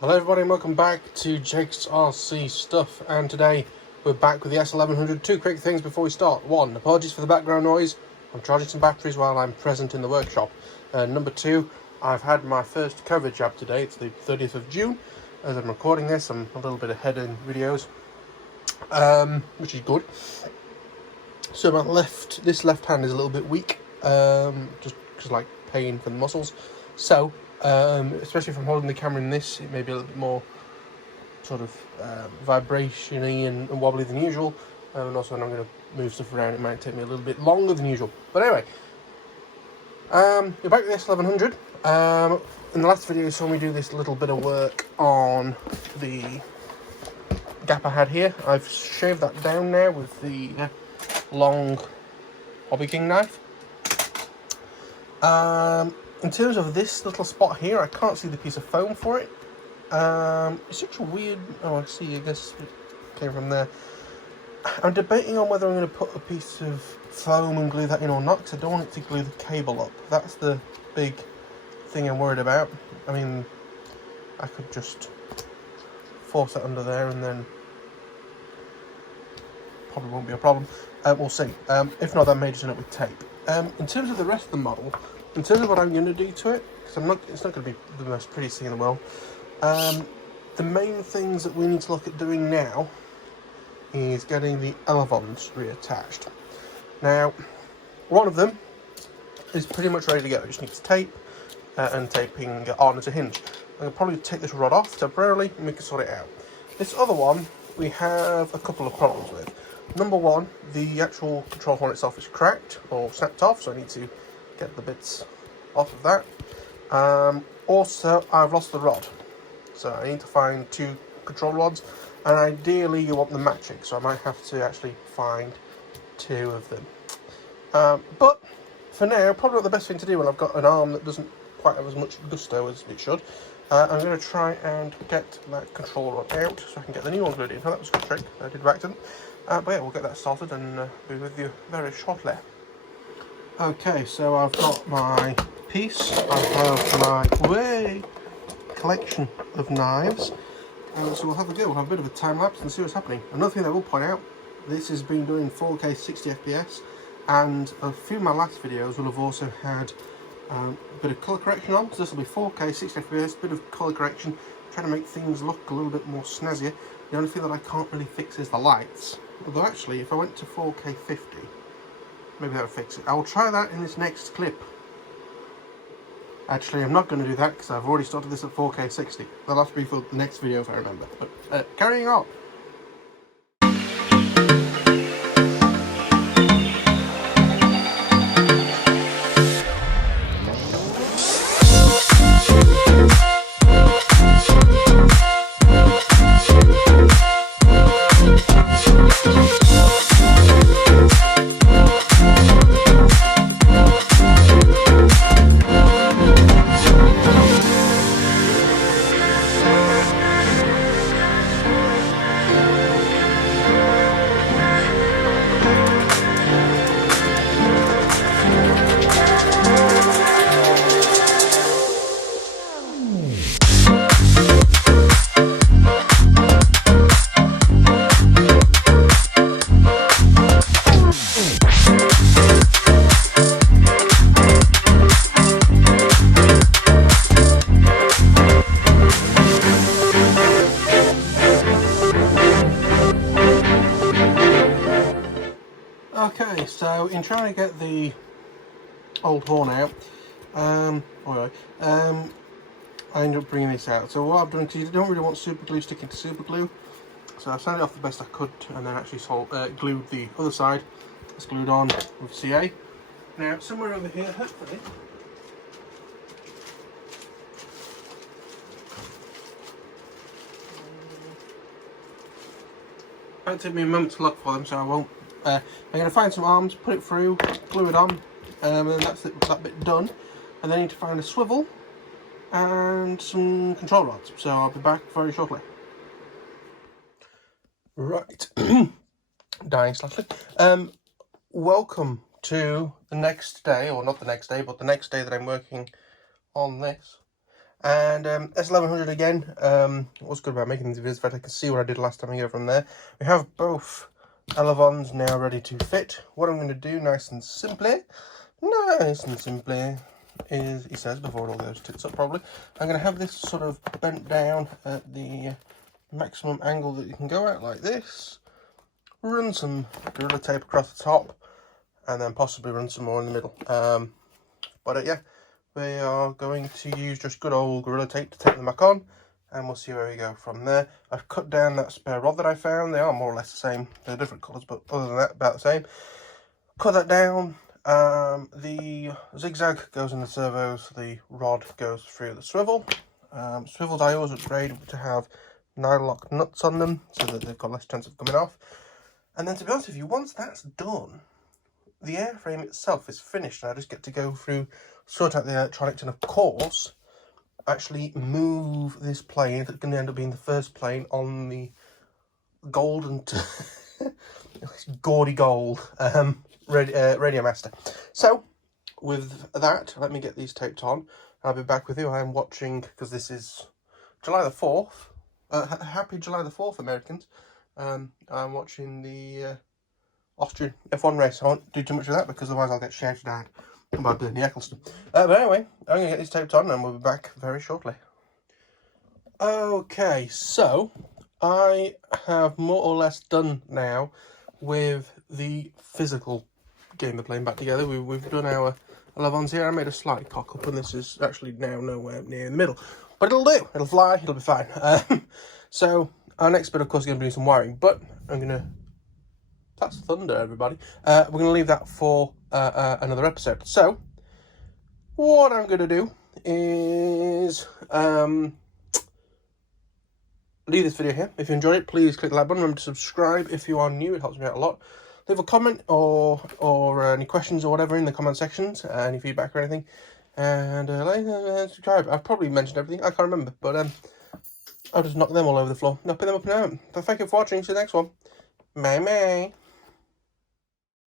Hello everybody and welcome back to Jake's RC Stuff, and today we're back with the S1100. Two quick things before we start. One, apologies for the background noise. I'm charging some batteries while I'm present in the workshop. Number two, I've had my first COVID jab today. It's the 30th of June. As I'm recording this, I'm a little bit ahead in videos, which is good. So this left hand is a little bit weak, just because like pain for the muscles. So, especially if I'm holding the camera in this, it may be a little bit more sort of vibration-y and wobbly than usual. And also when I'm going to move stuff around, it might take me a little bit longer than usual. But anyway, you're back with the S1100. In the last video you saw me do this little bit of work on the gap I had here. I've shaved that down now with the long Hobby King knife. In terms of this little spot here, I can't see the piece of foam for it. It's such a weird... Oh, I see, I guess it came from there. I'm debating on whether I'm going to put a piece of foam and glue that in or not, because I don't want it to glue the cable up. That's the big thing I'm worried about. I mean, I could just force it under there and then probably won't be a problem. We'll see. If not, I may just end up with tape. In terms of the rest of the model, in terms of what I'm going to do to it, because it's not going to be the most prettiest thing in the world, the main things that we need to look at doing now is getting the elevons reattached. Now, one of them is pretty much ready to go. It just needs tape and taping on as a hinge. I'm going to probably take this rod off temporarily and we can sort it out. This other one, we have a couple of problems with. Number one, the actual control horn itself is cracked or snapped off, so I need to get the bits off of that. Also, I've lost the rod, so I need to find two control rods, and ideally you want them matching, so I might have to actually find two of them. But for now, probably not the best thing to do when I've got an arm that doesn't quite have as much gusto as it should. I'm going to try and get that control rod out so I can get the new one glued in. Oh, that was a good trick, I did by accident. But yeah, we'll get that started and be with you very shortly. Okay, so I've got my piece, I have my collection of knives, so we'll have a go, we'll have a bit of a time lapse and see what's happening. Another thing that I will point out, this has been doing 4K 60 FPS, and a few of my last videos will have also had a bit of colour correction on, so this will be 4K 60 FPS, bit of colour correction, trying to make things look a little bit more snazzier. The only thing that I can't really fix is the lights, although actually if I went to 4K 50, maybe that would fix it. I'll try that in this next clip. Actually, I'm not going to do that because I've already started this at 4K 60. That'll have to be for the next video if I remember. But carrying on. Okay, so in trying to get the old horn out, I ended up bringing this out. So what I've done, because you don't really want super glue sticking to super glue, so I've sanded it off the best I could and then actually glued the other side. It's glued on with CA. Now somewhere over here, hopefully, might take me a moment to look for them, so I won't. I'm going to find some arms, put it through, glue it on, and then that's that bit done. And then I need to find a swivel and some control rods. So I'll be back very shortly. Right, dying slightly. Welcome to the next day, or not the next day, but the next day that I'm working on this. And S1100 again. What's good about making these videos is that I can see what I did last time I go from there. We have both elevons now ready to fit. What I'm going to do nice and simply, is, he says before all goes tits up probably, I'm going to have this sort of bent down at the maximum angle that you can go at like this. Run some Gorilla Tape across the top, and then possibly run some more in the middle. Yeah, we are going to use just good old Gorilla Tape to tape them back on, and we'll see where we go from there. I've cut down that spare rod that I found. They are more or less the same. They're different colours, but other than that, about the same. Cut that down. The zigzag goes in the servos, the rod goes through the swivel. Swivels I always upgrade to have nylock nuts on them so that they've got less chance of coming off. And then, to be honest with you, once that's done, the airframe itself is finished, and I just get to go through, sort out the electronics, and of course, actually move this plane that's going to end up being the first plane on the golden, gaudy gold Radio Master. So, with that, let me get these taped on. I'll be back with you. I'm watching, because this is July the 4th. Happy July the 4th, Americans. I'm watching the Austrian F1 race. I won't do too much of that because otherwise I'll get shouted at by Bernie Eccleston. But anyway, I'm going to get these taped on and we'll be back very shortly. Okay, so I have more or less done now with the physical getting the plane back together. We've done our elevons here. I made a slight cock up and this is actually now nowhere near in the middle. But it'll do. It'll fly. It'll be fine. So our next bit, of course, is going to be doing some wiring. But I'm going to... That's thunder, everybody. We're going to leave that for another episode. So, what I'm going to do is leave this video here. If you enjoyed it, please click the like button. Remember to subscribe if you are new. It helps me out a lot. Leave a comment or any questions or whatever in the comment sections. Any feedback or anything. And like and subscribe. I've probably mentioned everything. I can't remember. But I'll just knock them all over the floor. I'll put them up and out. But thank you for watching. See you next one. Bye-bye.